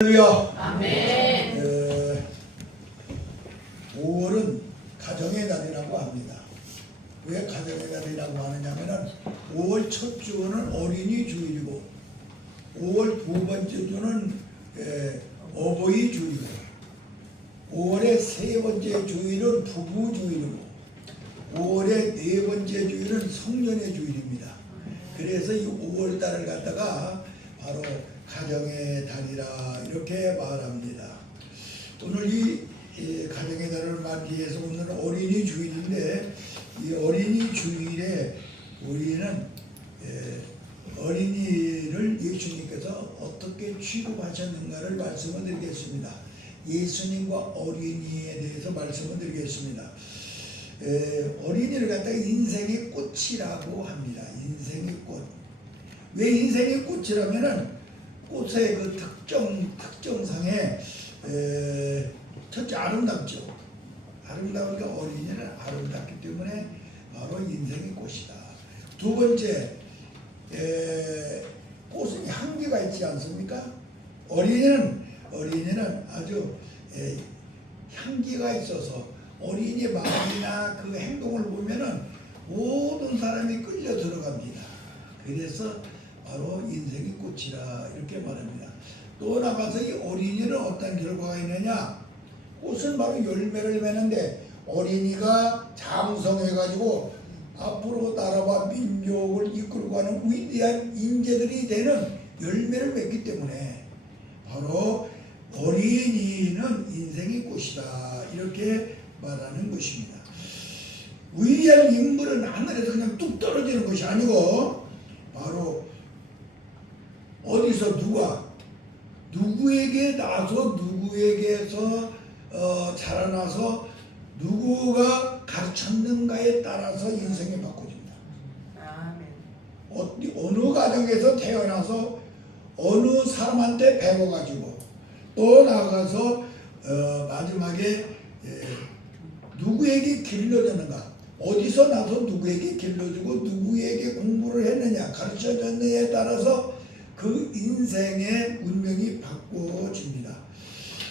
할렐루야. 아멘. 5월은 가정의 달이라고 합니다. 왜 가정의 달이라고 하느냐면은 5월 첫 주는 어린이 주일이고 5월 두 번째 주는 어버이 주일이고 5월의 세 번째 주일은 부부 주일이고 5월의 네 번째 주일은 성년의 주일입니다. 그래서 이 5월 달을 갖다가 바로 가정의 달이라 이렇게 말합니다. 오늘 이 가정의 달을 맞이해서 오늘은 어린이 주일인데 이 어린이 주일에 우리는 어린이를 예수님께서 어떻게 취급하셨는가를 말씀을 드리겠습니다. 예수님과 어린이에 대해서 말씀을 드리겠습니다. 어린이를 갖다가 인생의 꽃이라고 합니다. 인생의 꽃. 왜 인생의 꽃이라면은 꽃의 그 특정상에 첫째 아름답죠. 아름다우니까 어린이는 아름답기 때문에 바로 인생의 꽃이다. 두 번째, 꽃은 향기가 있지 않습니까? 어린이는 아주 향기가 있어서 어린이의 마음이나 그 행동을 보면은 모든 사람이 끌려 들어갑니다. 그래서 바로 인생의 꽃이라 이렇게 말합니다. 또 나가서 이 어린이는 어떤 결과가 있느냐? 꽃은 바로 열매를 맺는데 어린이가 장성해가지고 앞으로 나라와 민족을 이끌고 가는 위대한 인재들이 되는 열매를 맺기 때문에 바로 어린이는 인생의 꽃이다 이렇게 말하는 것입니다. 위대한 인물은 하늘에서 그냥 뚝 떨어지는 것이 아니고 바로 어디서 누구에게 나서 누구에게서 자라나서 누구가 가르쳤는가에 따라서 인생이 바꿔집니다. 아멘. 어느 가정에서 태어나서 어느 사람한테 배워가지고 또 나가서 마지막에 누구에게 길러졌는가, 어디서 나서 누구에게 길러주고 누구에게 공부를 했느냐, 가르쳐졌느냐에 따라서 그 인생의 운명이 바꿔집니다.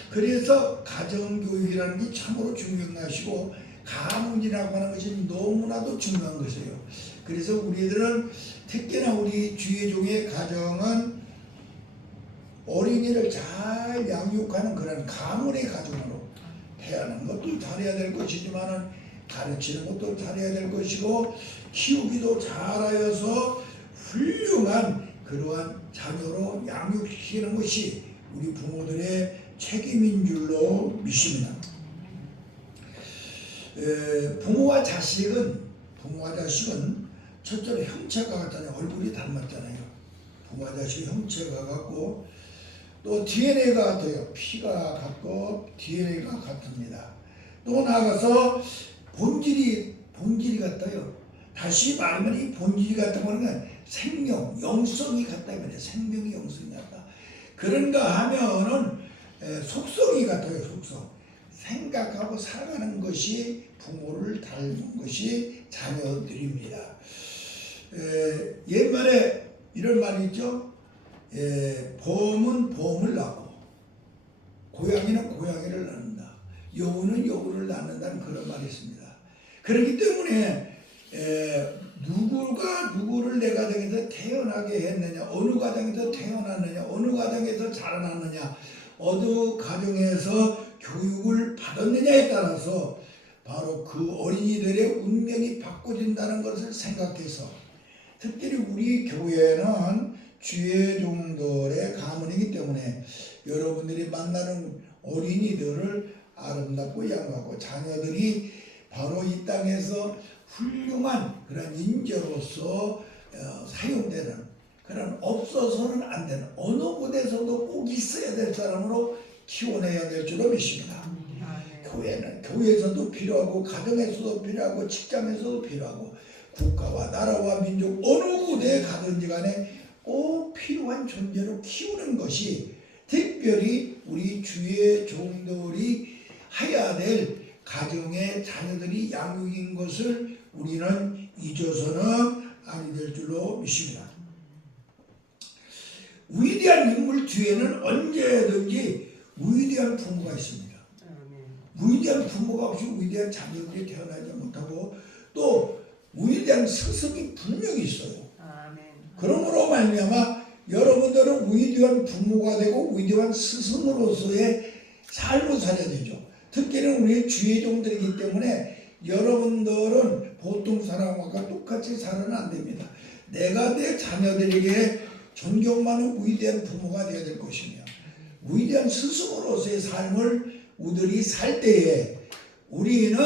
그래서 가정교육이라는 게 참으로 중요한 것이고 가문이라고 하는 것이 너무나도 중요한 것이에요. 그래서 우리들은 특히나 우리 주의 종의 가정은 어린이를 잘 양육하는 그런 가문의 가정으로 태어나는 것도 잘해야 될 것이지만은 가르치는 것도 잘해야 될 것이고 키우기도 잘하여서 훌륭한 그러한 자녀로 양육시키는 것이 우리 부모들의 책임인 줄로 믿습니다. 부모와 자식은 첫째로 형체가 같잖아요. 얼굴이 닮았잖아요. 부모와 자식이 형체가 같고 또 DNA가 같아요. 피가 같고 DNA가 같습니다. 또 나아가서 본질이 같아요. 다시 말하면 이 본질이 같은 거는 생명, 영성이 같다 이 말이에요. 생명이 영성이 같다. 그런가 하면은 속성이 같아요. 속성. 생각하고 살아가는 것이 부모를 닮은 것이 자녀들입니다. 옛말에 이런 말이 있죠. 봄은 봄을 낳고 고양이는 고양이를 낳는다. 여우는 여우를 낳는다는 그런 말이 있습니다. 그렇기 때문에 누구가 누구를 내 가정에서 태어나게 했느냐, 어느 가정에서 태어났느냐, 어느 가정에서 자라났느냐, 어느 가정에서 교육을 받았느냐에 따라서 바로 그 어린이들의 운명이 바꿔진다는 것을 생각해서 특별히 우리 교회는 주의 종들의 가문이기 때문에 여러분들이 만나는 어린이들을 아름답고 양호하고 자녀들이 바로 이 땅에서 훌륭한 그런 인재로서 사용되는 그런 없어서는 안 되는 어느 곳에서도 꼭 있어야 될 사람으로 키워내야 될 줄로 믿습니다. 교회는 교회에서도 필요하고 가정에서도 필요하고 직장에서도 필요하고 국가와 나라와 민족 어느 곳에 가든지 간에 꼭 필요한 존재로 키우는 것이 특별히 우리 주의 종들이 해야 될 가정의 자녀들이 양육인 것을 우리는 잊어서는 아니 될 줄로 믿습니다. 위대한 인물 뒤에는 언제든지 위대한 부모가 있습니다. 위대한 부모가 없이 위대한 자녀들이 태어나지 못하고 또 위대한 스승이 분명히 있어요. 그러므로 말미암아 여러분들은 위대한 부모가 되고 위대한 스승으로서의 삶을 살아야 되죠. 특히는 우리의 주의 종들이기 때문에 여러분들은 보통 사람과 똑같이 살아는 안 됩니다. 내가 내 자녀들에게 존경받는 위대한 부모가 되어야 될 것이며 위대한 스승으로서의 삶을 우리들이 살 때에 우리는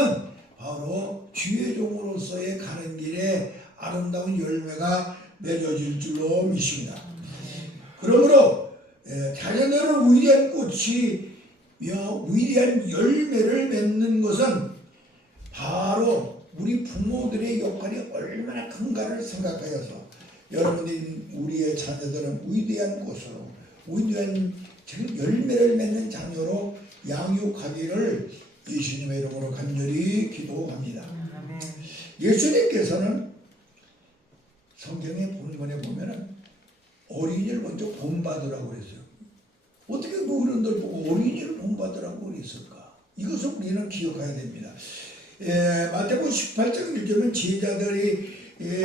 바로 주의 종으로서의 가는 길에 아름다운 열매가 맺어질 줄로 믿습니다. 그러므로 자녀들은 위대한 꽃이며 위대한 열매를 맺는 것은 바로 우리 부모들의 역할이 얼마나 큰가를 생각하여서 여러분이 우리의 자녀들은 위대한 꽃으로 위대한 열매를 맺는 자녀로 양육하기를 예수님의 이름으로 간절히 기도합니다. 예수님께서는 성경의 본문에 보면은 어린이를 먼저 본받으라고 그랬어요. 어떻게 그 어른들 보고 어린이를 본받으라고 그랬을까? 이것을 우리는 기억해야 됩니다. 마태복음 18장 1절은 제자들이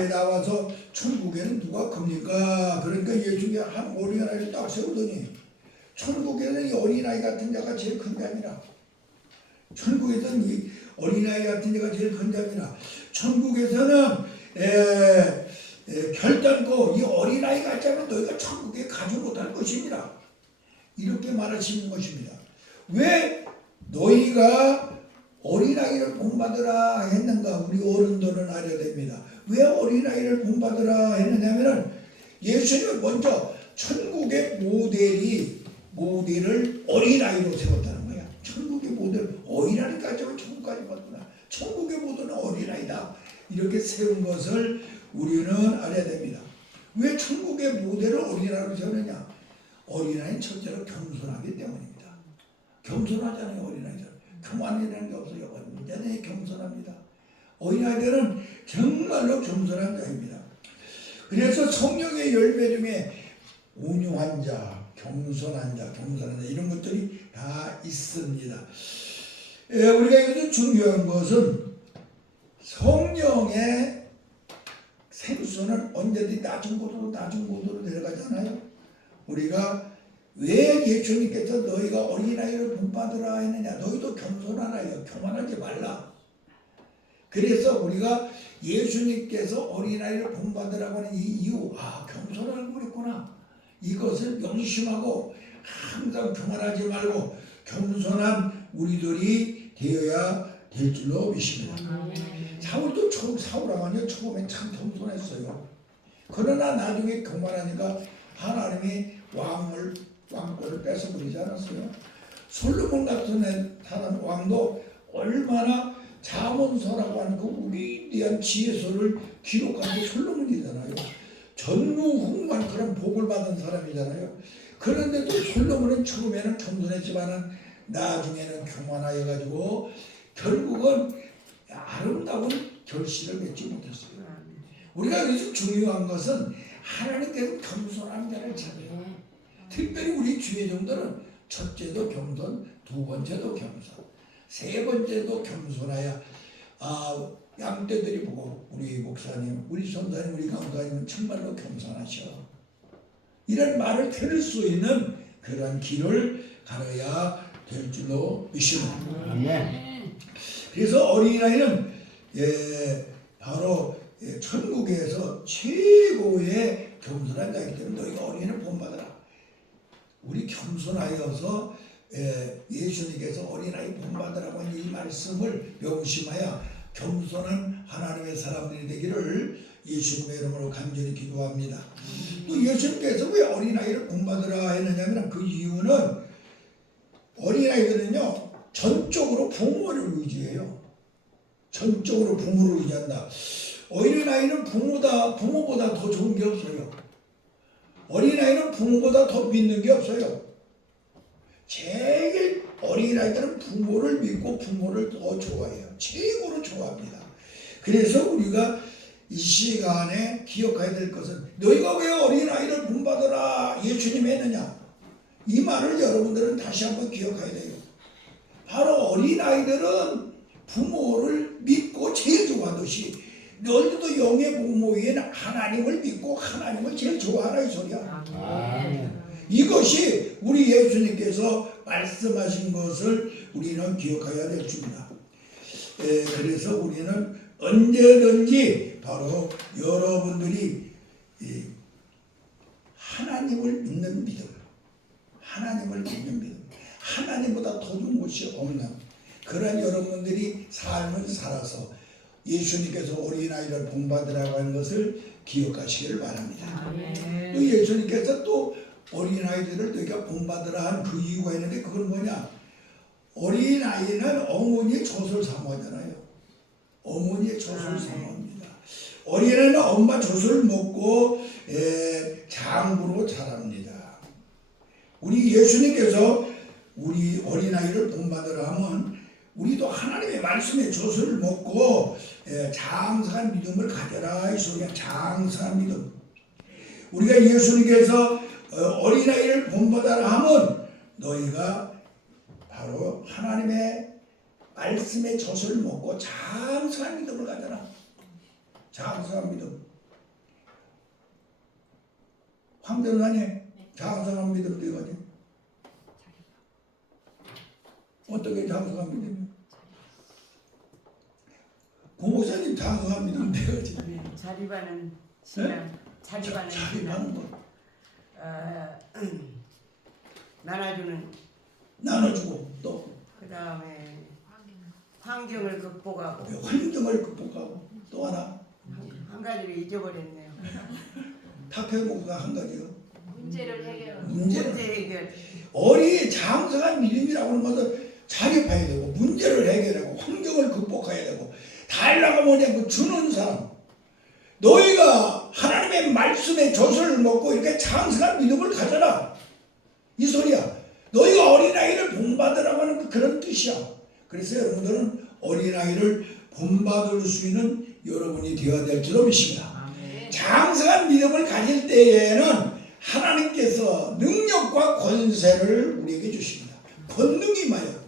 나와서 천국에는 누가 큽니까? 그러니까 예수가 한 어린아이를 딱 세우더니 천국에는 이 어린아이 같은 자가 제일 큰 자니라. 천국에서는 이 어린아이 같은 자가 제일 큰 자니라. 천국에서는 결단코 이 어린아이 같지 않으면 너희가 천국에 가지 못할 것입니다. 이렇게 말하시는 것입니다. 왜 너희가 어린아이를 본받으라 했는가? 우리 어른들은 알아야 됩니다. 왜 어린아이를 본받으라 했느냐면 예수님은 먼저 천국의 모델을 어린아이로 세웠다는 거야. 천국의 모델 어린아이까지 하면 천국까지 봤구나. 천국의 모델은 어린아이다. 이렇게 세운 것을 우리는 알아야 됩니다. 왜 천국의 모델을 어린아이로 세우느냐? 어린아이는 첫째로 겸손하기 때문입니다. 겸손하잖아요. 어린아이들은 교만이라는 게 없어요. 완전히 겸손합니다. 어린아이들은 정말로 겸손한 자입니다. 그래서 성령의 열매 중에 온유한 자, 겸손한 자 이런 것들이 다 있습니다. 우리가 여기서 중요한 것은 성령의 생수는 언제든지 낮은 곳으로 내려가잖아요. 우리가 왜 예수님께서 너희가 어린아이를 본받으라 했느냐? 너희도 겸손하라. 교만하지 말라. 그래서 우리가 예수님께서 어린아이를 본받으라고 하는 이 이유, 겸손하라고 그랬구나. 이것을 명심하고 항상 교만하지 말고 겸손한 우리들이 되어야 될 줄로 믿습니다. 사울도 사울왕은요 처음에 참 겸손했어요. 그러나 나중에 교만하니까 하나님이 왕권을 뺏어버리지 않았어요. 솔로몬 같은 사람 왕도 얼마나 잠언서라고 하는 그 위대한 지혜서를 기록한 게 솔로몬이잖아요. 전무후무한 그런 복을 받은 사람이잖아요. 그런데도 솔로몬은 처음에는 겸손했지만은 나중에는 교만하여가지고 결국은 아름다운 결실을 맺지 못했어요. 우리가 여기서 중요한 것은 하나님께서 겸손한 자를 찾아요. 특별히 우리 주의 종들은 첫째도 겸손, 두 번째도 겸손, 세 번째도 겸손하여 양떼들이 보고 우리 목사님, 우리 선사님, 우리 강사님은 정말로 겸손하셔. 이런 말을 들을 수 있는 그런 길을 가려야 될 줄로 믿습니다. 그래서 어린아이는 바로 천국에서 최고의 겸손한 자이기 때문에 너희가 어린이를 본받아라. 우리 겸손하여서 예수님께서 어린아이 본받으라고 하는 이 말씀을 명심하여 겸손한 하나님의 사람들이 되기를 예수님의 이름으로 간절히 기도합니다. 또 예수님께서 왜 어린아이를 본받으라 했느냐면 그 이유는 어린아이들은요 전적으로 부모를 의지해요. 전적으로 부모를 의지한다. 어린아이는 부모보다 더 좋은 게 없어요. 어린아이는 부모보다 더 믿는 게 없어요. 제일 어린아이들은 부모를 믿고 부모를 더 좋아해요. 최고로 좋아합니다. 그래서 우리가 이 시간에 기억해야 될 것은 너희가 왜 어린아이를 본받으라 예수님이 했느냐, 이 말을 여러분들은 다시 한번 기억해야 돼요. 바로 어린아이들은 부모를 믿고 제일 좋아하듯이 너희들도 영의 부모인 하나님을 믿고 하나님을 제일 좋아하라 이 소리야. 이것이 우리 예수님께서 말씀하신 것을 우리는 기억해야 될 줄이다. 그래서 우리는 언제든지 바로 여러분들이 하나님을 믿는 믿음, 하나님을 믿는 믿음, 하나님보다 더 좋은 것이 없는 그런 여러분들이 삶을 살아서 예수님께서 어린아이를 본받으라고 하는 것을 기억하시기를 바랍니다. 또 예수님께서 또 어린아이들을 너희가 본받으라 한 그 이유가 있는데 그건 뭐냐, 어린아이는 어머니의 젖을 사모하잖아요. 어머니의 젖을 사모합니다. 어린아이는 엄마 젖을 먹고 장부로 자랍니다. 우리 예수님께서 우리 어린아이를 본받으라 하면 우리도 하나님의 말씀의 젖을 먹고 장성한 믿음을 가져라 이 소리야. 장성한 믿음. 우리가 예수님께서 어린아이를 본받아라 하면 너희가 바로 하나님의 말씀의 젖을 먹고 장성한 믿음을 가져라. 장성한 믿음. 황전사님, 장성한 믿음 되거든요. 어떻게 장성한 믿음이요? 고목사님 장성한 믿음 되거든요. 자립하는 신앙, 자립하는 신앙. 나눠주고 또 그 다음에 환경을 극복하고. 환경을 극복하고 또 하나 한 가지를 잊어버렸네요. 탁회 목사 한 가지요. 문제를 해결하는 문제 해결. 어린이 장성한 믿음이라고 하는 것은 자립해야 되고 문제를 해결하고 환경을 극복해야 되고 달라가 뭐냐고 주는 사람. 너희가 하나님의 말씀의 젖을 먹고 이렇게 장성한 믿음을 가져라 이 소리야. 너희가 어린아이를 본받으라고 하는 그런 뜻이야. 그래서 여러분들은 어린아이를 본받을 수 있는 여러분이 되어야 될 줄로 믿습니다. 장성한 믿음을 가질 때에는 하나님께서 능력과 권세를 우리에게 주십니다. 권능이 임하여.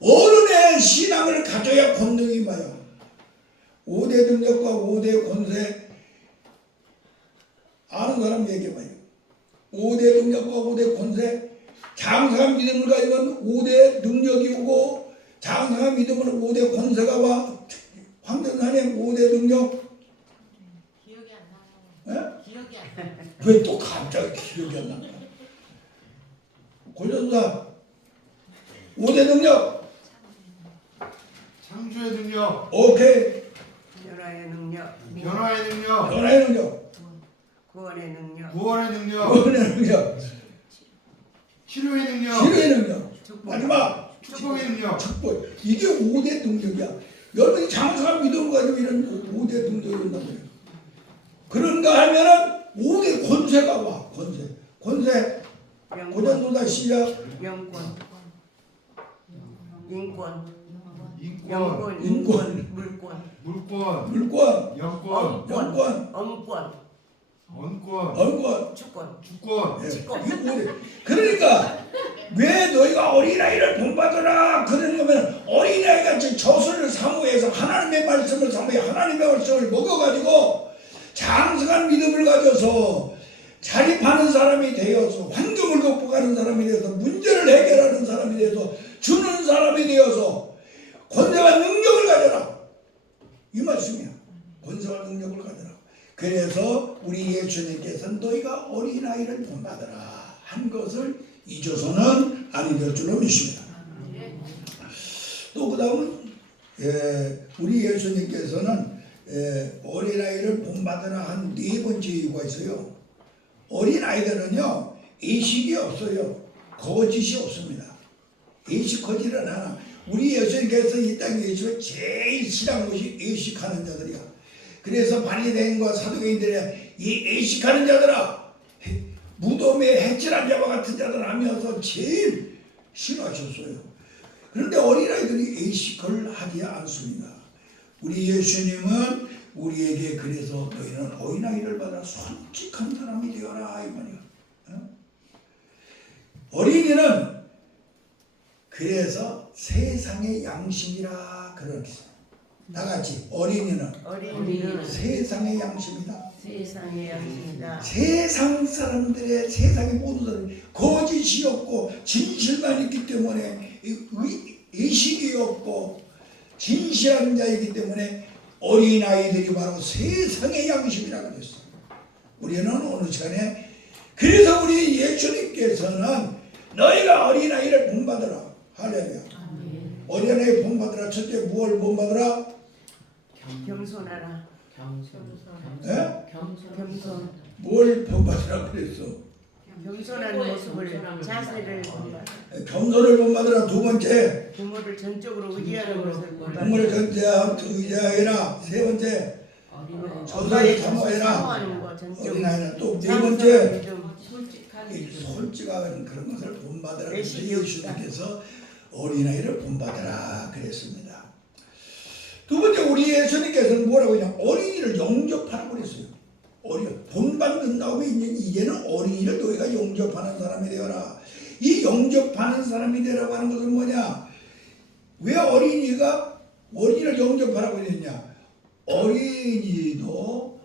어른의 신앙을 가져야 권능이 임하여. 5대 능력과 5대 권세 아는 사람 얘기해봐요. 5대 능력과 5대 권세. 장성한 믿음을 가지면 5대 능력이 오고 장성한 믿음으로 5대 권세가 와. 황전사님 5대 능력 기억이 안 나요. 기억이 안 나요. 왜 또 갑자기 기억이 안 나냐? 고전사 5대 능력. 창조의 능력, 오케이. 변화의 능력, 변화의 능력, 변화의 능력. 구원의 능력, 구원의 능력, 구원의 능력. 치료의 능력, 치료의 능력. 축복. 마지막 축복의 능력. 축복. 이게 5대 능력이야. 여러분이 장성한 믿음을 가지고 이런 5대 능력이 온단 말이야. 그런가 하면은 5대 권세가 와. 권세. 고전도다 시작. 영권, 인권, 인권, 영권, 인권, 물권, 물권, 물권, 영권, 영권, 엄권, 언권. 주권. 주권. 예, 이게 5대. 그러니까 왜 너희가 어린아이를 본받으라 그러는 거면 어린아이가 젖을 사모해서 하나님의 말씀을 사모해 하나님의 말씀을 먹어가지고 장성한 믿음을 가져서 자립하는 사람이 되어서 환경을 극복하는 사람이 되어서 문제를 해결하는 사람이 되어서 주는 사람이 되어서 권세와 능력을 가져라 이 말씀이야. 권세와 능력을 가져라. 그래서 우리 예수님께서는 너희가 어린아이를 본받으라 한 것을 잊어서는 아니 될 줄로 믿습니다. 또 그 다음은 우리 예수님께서는 어린아이를 본받으라 한 네 번째 이유가 있어요. 어린아이들은요 의식이 없어요. 거짓이 없습니다. 의식 거짓은 하나. 우리 예수님께서 이 땅에 계시고 제일 싫어하는 것이 의식하는 자들이야. 그래서 바리새인과 사두개인들이 이 의식하는 자들아 무덤에 해칠한 자와 같은 자들 하면서 제일 싫어하셨어요. 그런데 어린아이들이 의식을 하지 않습니다. 우리 예수님은 우리에게 그래서 너희는 어린아이를 받아 솔직한 사람이 되어라 이 말이야. 어린이는 그래서 세상의 양심이라 그러겠어. 다 같이 어린이는 어린이는 세상의 양심이다. 세상의 양심이다. 세상 사람들의 세상의 모든 사람이 거짓이 없고 진실만 있기 때문에 의식이 없고 진실한 자이기 때문에 어린아이들이 바로 세상의 양심이라고 그랬어. 우리는 어느 시간에 그래서 우리 예수님께서는 너희가 어린아이를 본받으라. 할렐루야. 어린아이 본받으라. 첫째 무엇을 본받으라? 겸손하라. 예? 겸손. 뭘 본받으라 그랬어? 겸손한 모습을 자세를 본받아. 겸손을 본받으라. 두 번째 부모를 전적으로 의지하는 것을 본받아. 부모를 의지하여라. 세 번째 저들을 사모해라. 사모하는 거 전적으로. 어린아이는 또 네 번째 믿음. 솔직한 그런 것을 본받으라. 그래서 애식이 없다. 예수님께서 어린아이를 본받으라 그랬습니다. 두 번째 우리 예수님께서는 뭐라고 했냐? 어린이를 영접하라고 그랬어요. 본받는 다음에 이제는 어린이를 너희가 영접하는 사람이 되어라. 이 영접하는 사람이 되라고 하는 것은 뭐냐? 왜 어린이를 영접하라고 했냐? 어린이도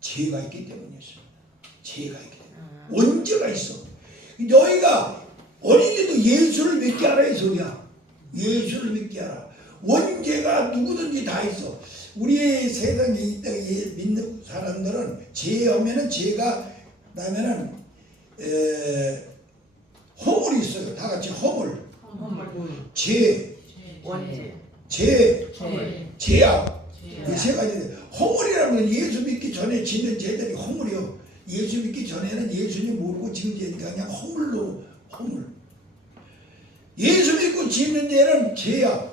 죄가 있기 때문이었습니다. 죄가 있기 때문에. 원죄가 있어. 너희가 어린이도 예수를 믿게 하라 이 소리야. 예수를 믿게 하라. 원죄가 누구든지 다 있어. 우리 세상에 믿는 사람들은 죄하면은 죄가 나면은 허물이 있어요. 다 같이 허물. 죄, 원죄. 죄악. 이 세 가지. 허물이라는 건 예수 믿기 전에 짓는 죄들이 허물이요. 예수 믿기 전에는 예수님 모르고 지은 죄니까 그냥 허물. 예수 믿고 짓는 죄는 죄야.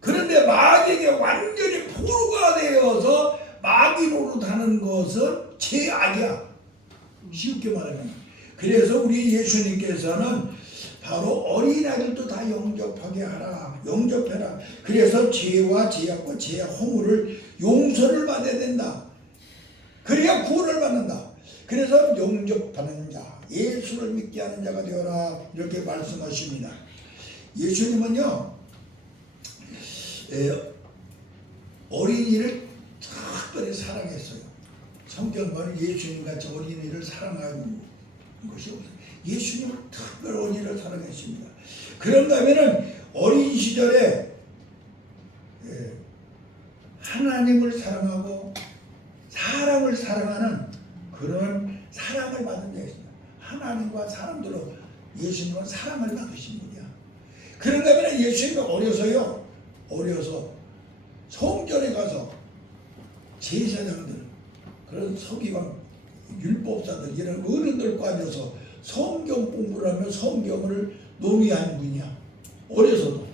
그런데 만약에 완전히 포로가 되어서 마귀 노릇하는 것은 죄악이야. 쉽게 말하면. 그래서 우리 예수님께서는 바로 어린아이들도 다 영접하게 하라. 영접해라. 그래서 죄와 죄악과 죄의 허물을 용서를 받아야 된다. 그래야 구원을 받는다. 그래서 영접하는 자, 예수를 믿게 하는 자가 되어라. 이렇게 말씀하십니다. 예수님은요, 어린이를 특별히 사랑했어요. 성경은 예수님같이 어린이를 사랑하는 것이 없어요. 예수님을 특별히 어린이를 사랑했습니다. 그런가 하면은 어린 시절에 하나님을 사랑하고 사람을 사랑하는 그런 사랑을 받은 자였습니다. 하나님과 사람들로 예수님은 사랑을 받으신 분이야. 그런가 하면 예수님이 어려서 성전에 가서 제사장들, 그런 서기관, 율법사들 이런 어른들과 앉아서 성경 공부를 하며 성경을 논의하는 분이야. 어려서도.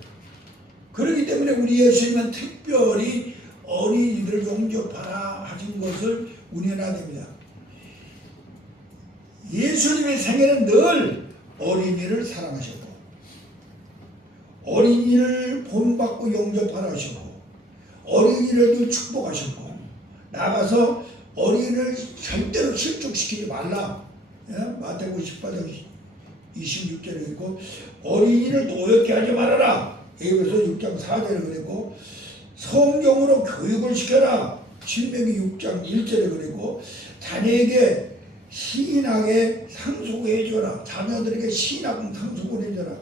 그렇기 때문에 우리 예수님은 특별히 어린이들을 영접하라 하신 것을 우리는 됩니다. 예수님의 생애는 늘 어린이를 사랑하셨고 어린이를 본받고 영접하라 하셨고 어린이를 늘 축복하셨고 나가서 어린이를 절대로 실족시키지 말라. 마태복음 18장 26절에 있고 어린이를 노엽게 하지 말아라. 에베소 6장 4절에 그랬고 성경으로 교육을 시켜라. 신명기 6장 1절에 그랬고 자녀에게 신학에 상속해 줘라. 자녀들에게 신학 상속을 해줘라.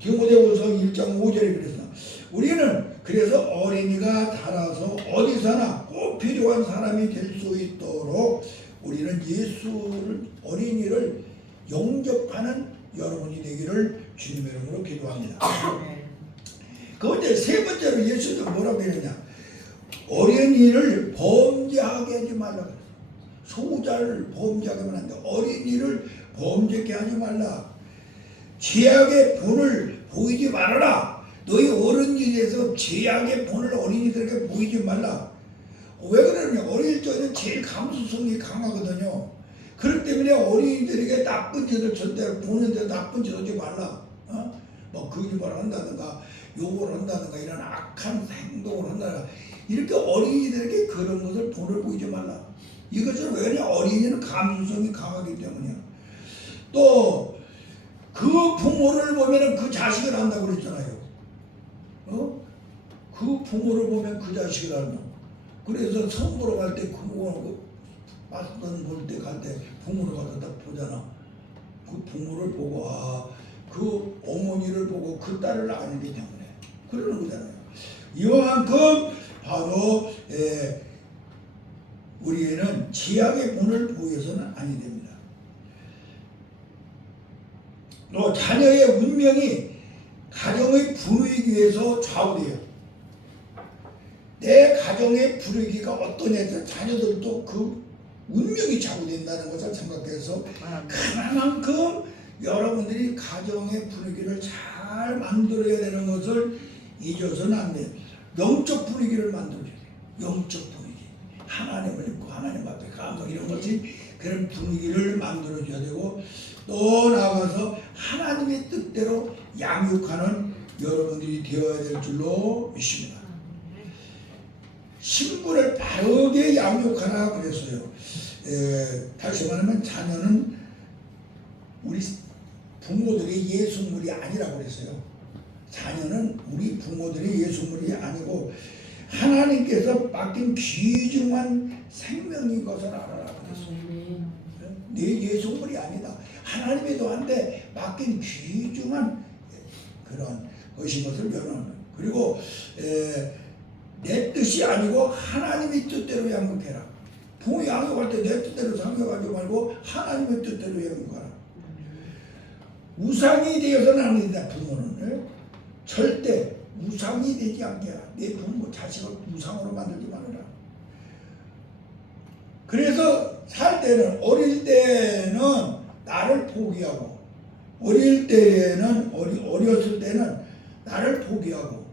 디모데후서 1장 5절에 그랬어. 우리는 그래서 어린이가 자라서 어디서나 꼭 필요한 사람이 될 수 있도록 우리는 어린이를 영접하는 여러분이 되기를 주님의 이름으로 기도합니다. 그런데 세 번째로 예수님은 뭐라고 했느냐? 어린이를 범죄하게 하지 말라. 소자를 범죄하게 하면 안 돼. 어린이를 범죄케 하지 말라. 죄악의 본을 보이지 말아라. 너희 어른이에서 죄악의 본을 어린이들에게 보이지 말라. 왜 그러냐? 어릴 적에는 제일 감수성이 강하거든요. 그렇기 때문에 어린이들에게 나쁜 짓을 절대 보는데 나쁜 짓 하지 말라. 뭐 거짓말을 한다든가 욕을 한다든가 이런 악한 행동을 한다든가 이렇게 어린이들에게 그런 것을 본을 보이지 말라. 이것은 왜냐? 어린이는 감수성이 강하기 때문이야. 또 그 부모를 보면 그 자식을 한다고 그랬잖아요. 그 부모를 보면 그 자식을 한다. 그래서 선보러 갈 때 그 맞선 볼 때 갈 때 부모를 갖다 보잖아. 그 부모를 보고 그 어머니를 보고 그 딸을 아니기 때문에 그러는 거잖아요. 이만큼 바로 우리에는 제약의 본을 보여서는 아니 됩니다. 또 자녀의 운명이 가정의 분위기에서 좌우돼요. 내 가정의 분위기가 어떠냐에서 자녀들도 그 운명이 좌우된다는 것을 생각해서 그만큼 여러분들이 가정의 분위기를 잘 만들어야 되는 것을 잊어서는 안 돼요. 영적 분위기를 만들어야 돼요. 영적 분위기. 하나님을 믿고 하나님 앞에 감동 이런 것이 그런 분위기를 만들어줘야 되고 또 나아가서 하나님의 뜻대로 양육하는 여러분들이 되어야 될 줄로 믿습니다. 신분을 바르게 양육하라 그랬어요. 다시 말하면 자녀는 우리 부모들의 예수물이 아니라고 그랬어요. 자녀는 우리 부모들의 예수물이 아니고 하나님께서 맡긴 귀중한 생명인 것을 알아라 그랬어요. 내 예수물이 아니다. 하나님의 도한테 맡긴 귀중한 그런 것인 것을 면하는. 그리고 내 뜻이 아니고 하나님의 뜻대로 양육해라. 부모 양육할 때 내 뜻대로 양육하지 말고 하나님의 뜻대로 양육하라. 우상이 되어서는 안 된다. 부모는 절대 우상이 되지 않게 하라. 내 부모 자식을 우상으로 만들지 말아라. 그래서 살 때는 어릴 때는 나를 포기하고 어렸을 때는 나를 포기하고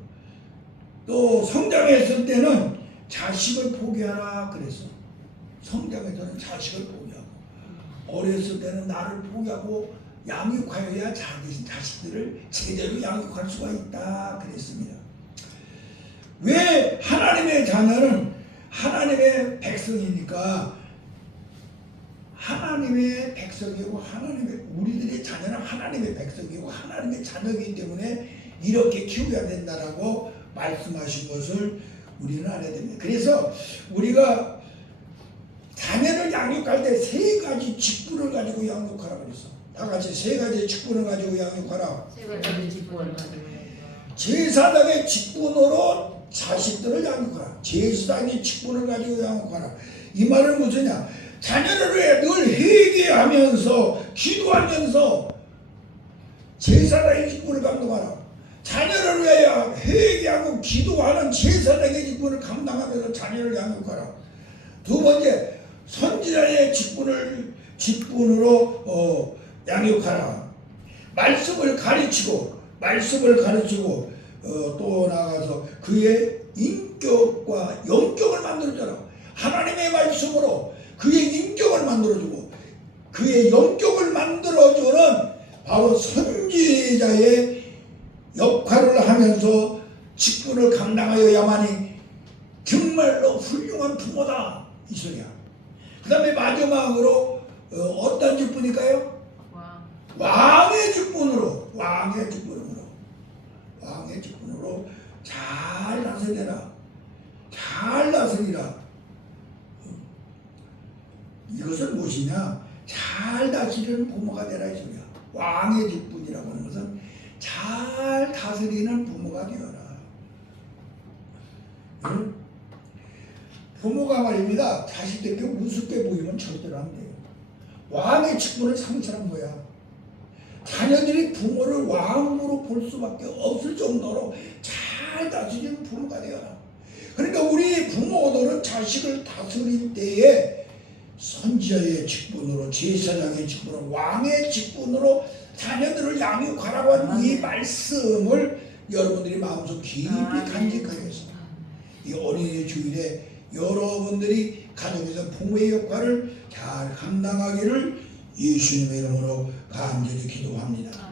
또 성장했을 때는 자식을 포기하라 그랬어. 성장에서는 자식을 포기하고 어렸을 때는 나를 포기하고 양육하여야 자식들을 제대로 양육할 수가 있다 그랬습니다. 왜 하나님의 자녀는 하나님의 백성이니까 하나님의 백성이고 우리들의 자녀는 하나님의 백성이고 하나님의 자녀이기 때문에 이렇게 키워야 된다라고 말씀하신 것을 우리는 알아야 됩니다. 그래서 우리가 자녀를 양육할 때 세 가지 직분을 가지고 양육하라 그랬어. 다 같이 세 가지 직분을 가지고 양육하라. 제사장의 직분으로 자식들을 양육하라. 제사장의 직분을 가지고 양육하라. 이 말은 무엇이냐? 자녀를 위해 늘 회개하면서 기도하면서 제사장의 직분을 감당하라. 자녀를 위하여 회개하고 기도하는 제사장의 직분을 감당하면서 자녀를 양육하라. 두 번째, 선지자의 직분으로 양육하라. 말씀을 가르치고 또 나아가서 그의 인격과 영격을 만들어줘라. 하나님의 말씀으로 그의 인격을 만들어주고 그의 영격을 만들어주는 바로 선지자의 역할을 하면서 직분을 감당하여야만이 정말로 훌륭한 부모다 이 소리야. 그 다음에 마지막으로 어떤 직분일까요? 왕의 직분으로 잘 다스려라. 잘 다스리라. 이것은 무엇이냐? 잘 다스리는 부모가 되라 이 소리야. 왕의 직분이라고 하는 것은 잘 다스리는 부모가 되어라. 응? 부모가 말입니다. 자식들에게 우습게 보이면 절대로 안 돼요. 왕의 직분을 상실한 거야. 자녀들이 부모를 왕으로 볼 수밖에 없을 정도로 잘 다스리는 부모가 되어라. 그러니까 우리 부모들은 자식을 다스릴 때에 선지자의 직분으로, 제사장의 직분으로, 왕의 직분으로 자녀들을 양육하라고 하는 이 말씀을 여러분들이 마음속 깊이 간직하겠습니다. 이 어린이 주일에 여러분들이 가정에서 부모의 역할을 잘 감당하기를 예수님의 이름으로 간절히 기도합니다.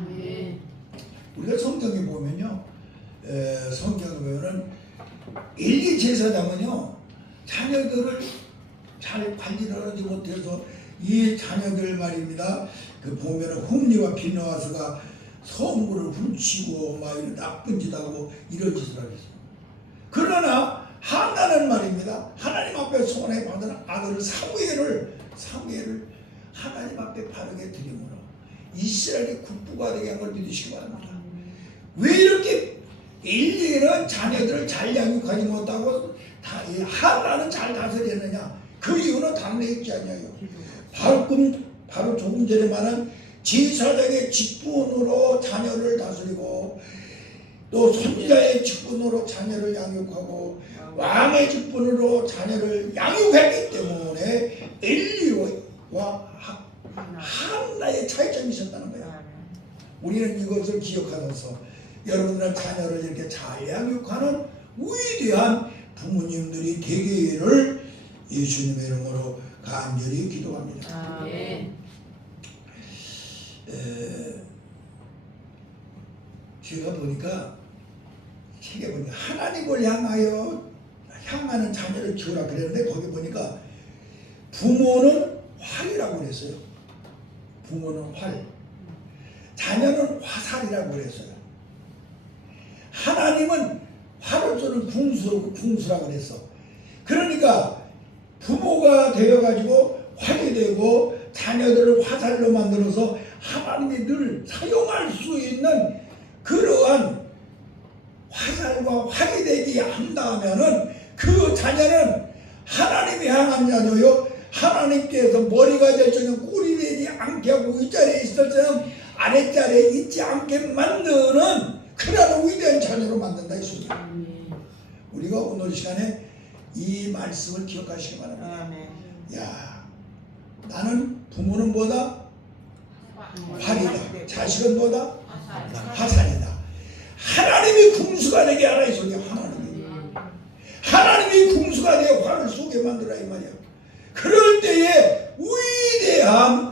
우리가 성경 성경에 보면요, 성경에 보면은 엘리 제사장은요 자녀들을 잘 관리를 하지 못해서 이 자녀들 말입니다. 그 보면은 홈리와 비느하스가 성물을 훔치고 막 이런 나쁜 짓하고 이런 짓을 하겠어요. 그러나 한나는 말입니다. 하나님 앞에 손에 받은 아들을 사무엘을 하나님 앞에 바르게 드림으로 이스라엘의 국부가 되게 한 걸 믿으시기 바랍니다. 왜 이렇게 엘리는 자녀들을 잘 양육하지 못하고 한나는 잘 다스렸느냐? 그 이유는 다른데 있지 않냐요. 바로 조금 전에 말한 제사장의 직분으로 자녀를 다스리고 또 선지자의 직분으로 자녀를 양육하고 왕의 직분으로 자녀를 양육했기 때문에 엘리와 한나의 차이점이 있었다는 거예요. 우리는 이것을 기억하면서 여러분들은 자녀를 이렇게 잘 양육하는 위대한 부모님들이 되기를 예수님의 이름으로 간절히 기도합니다. 제가 보니까 책에 보니까 하나님을 향하는 자녀를 키우라 그랬는데 거기 보니까 부모는 활이라고 그랬어요. 부모는 활, 자녀는 화살이라고 그랬어요. 하나님은 활을 쏘는 궁수라고 그랬어. 그러니까 부모가 되어가지고 활이 되고 자녀들을 화살로 만들어서 하나님이 늘 사용할 수 있는 그러한 화살과 활이 되게 한다면은 그 자녀는 하나님이 향한 자녀요. 하나님께서 머리가 될 적은 꼴이 되지 않게 하고 윗자리에 있을 적은 아랫자리에 있지 않게 만드는 그러한 위대한 자녀로 만든다 했습니다. 우리가 오늘 시간에 이 말씀을 기억하시기 바랍니다. 야, 나는 부모는 뭐다? 활이다. 자식은 뭐다? 화살이다. 하나님이 궁수가 되게 하라 이 소리야. 하나님이 궁수가 되어 활을 쏘게 만들라 이 말이야. 그럴 때에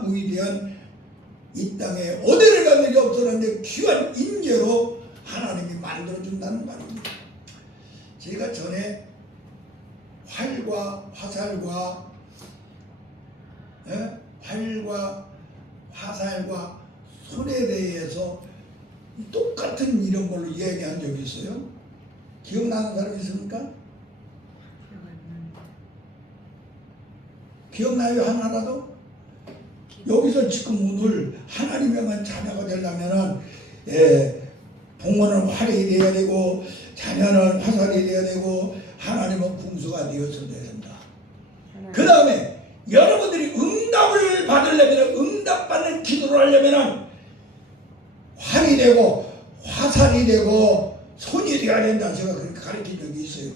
위대한 이 땅에 어디를 가는 일이 없었는데 귀한 인재로 하나님이 만들어준다는 말입니다. 제가 전에 활과 화살과 손에 대해서 똑같은 이런 걸로 이야기한 적이 있어요. 기억나는 사람 있습니까? 기억나요? 하나라도? 여기서 지금 오늘 하나님의 자녀가 되려면은 부모는 활이 되어야 되고 자녀는 화살이 되어야 되고 하나님은 궁수가 되어서야 된다. 그 다음에 여러분들이 응답을 받으려면 응답받는 기도를 하려면 활이 되고 화살이 되고 손이 되어야 된다. 제가 그렇게 가르친 적이 있어요.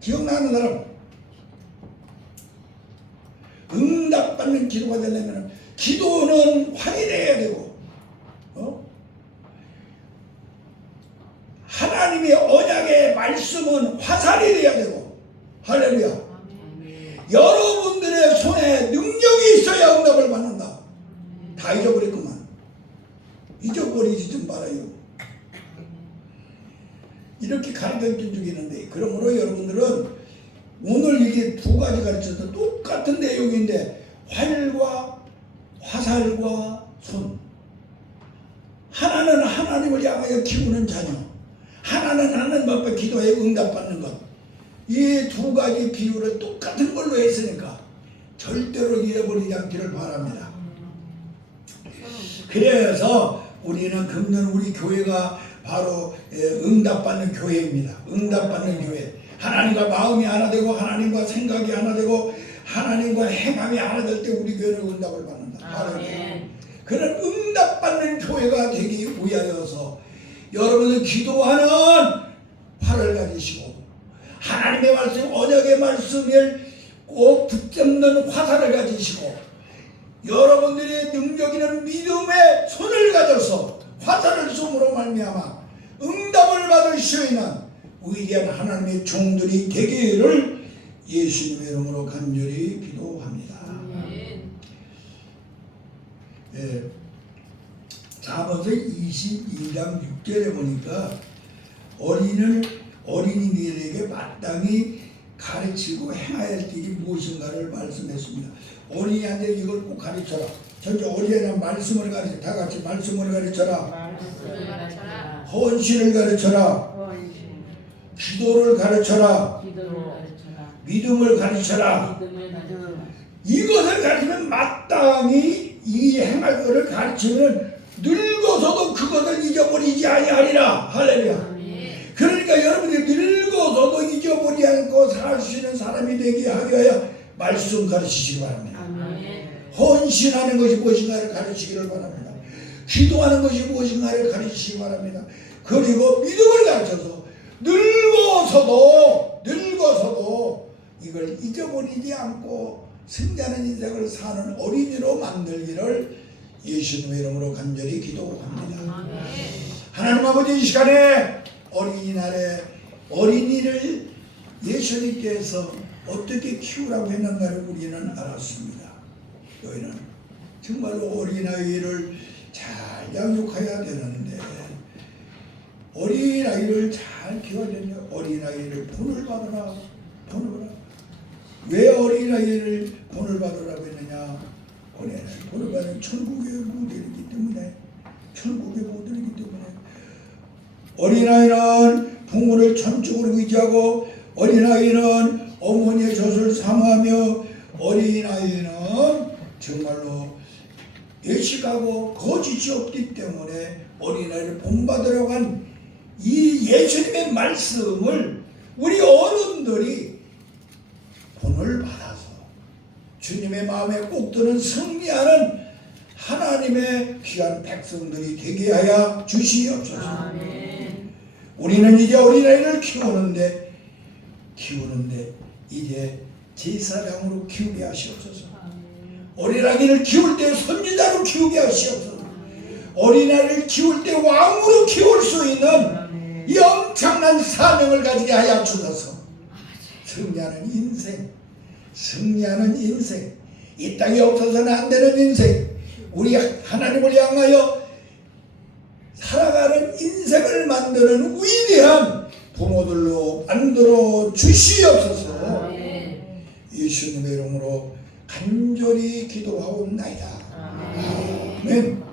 기억나는 사람? 응답받는 기도가 되려면 기도는 활이 돼야 되고 하나님의 언약의 말씀은 화살이 돼야 되고 할렐루야. 여러분들의 손에 능력이 있어야 응답을 받는다. 다 잊어버렸구만. 잊어버리지 좀 말아요. 이렇게 가르쳐준 적이 있는데 그러므로 여러분들은 오늘 이게 두 가지 가르쳐서 똑같은 내용인데 활과 화살과 손. 하나는 하나님을 향하여 키우는 자녀, 하나는 하나님 앞에 기도해 응답받는 것. 이 두 가지 비유를 똑같은 걸로 했으니까 절대로 잃어버리지 않기를 바랍니다. 그래서 우리는 금년 우리 교회가 바로 응답받는 교회입니다. 응답받는 교회. 하나님과 마음이 하나 되고 하나님과 생각이 하나 되고 하나님과 행함이 하나 될 때 우리 교회는 응답을 받는다. 그런 응답받는 교회가 되기 위하여서 여러분은 기도하는 활을 가지시고 하나님의 말씀, 언약의 말씀을 꼭 붙잡는 화살을 가지시고 여러분들의 능력 있는 믿음의 손을 가져서 화살을 쏘므로 말미암아 응답을 받을 수 있는 위대한 하나님의 종들이 되기를 예수님의 이름으로 간절히 기도합니다. 자, 아모스 22장 6절에 보니까 어린이들에게 마땅히 가르치고 행해야 할 일이 무엇인가를 말씀했습니다. 어린이한테 이걸 꼭 가르쳐라. 전체 어린이는 말씀을 가르쳐. 다 같이 말씀을 가르쳐라. 헌신을 가르쳐라. 기도를 가르쳐라. 믿음을 가르쳐라. 이것을 가르치면 마땅히 이 행할 것을 가르치면 늙어서도 그것을 잊어버리지 아니하리라. 할렐루야. 그러니까 여러분들이 늙어서도 잊어버리지 않고 살 수 있는 사람이 되게 하기 위하여 말씀 가르치시기 바랍니다. 헌신하는 것이 무엇인가를 가르치기를 바랍니다. 기도하는 것이 무엇인가를 가르치시기 바랍니다. 그리고 믿음을 가르쳐서 늙어서도 이걸 잊어버리지 않고 승리하는 인생을 사는 어린이로 만들기를 예수님의 이름으로 간절히 기도합니다. 하나님 아버지, 이 시간에 어린이날에 어린이를 예수님께서 어떻게 키우라고 했는가를 우리는 알았습니다. 너희는 정말로 어린아이를 잘 양육해야 되는데 어린아이를 잘 키워야 되는데 어린아이를 본을 받으라. 왜 어린아이를 본을 받으라고 했느냐? 어린아이를 본을 받으면 천국의 모델이기 때문에 어린아이는 부모를 전적으로 의지하고 어린아이는 어머니의 젖을 사모하며 어린아이는 정말로 예식하고 거짓이 없기 때문에 어린아이를 본받으려고 한 이 예수님의 말씀을 우리 어른들이 본을 받아서 주님의 마음에 꼭 드는 승리하는 하나님의 귀한 백성들이 되게 하여 주시옵소서. 우리는 이제 어린아이를 키우는데 이제 제사장으로 키우게 하시옵소서. 어린아이를 키울 때 선지자로 키우게 하시옵소서. 어린아이를 키울 때 왕으로 키울 수 있는 이 엄청난 사명을 가지게 하여 주소서. 승리하는 인생, 이 땅에 없어서는 안 되는 인생, 우리 하나님을 향하여 살아가는 인생을 만드는 위대한 부모들로 만들어 주시옵소서. 예수님의 이름으로 간절히 기도하옵나이다. 아멘.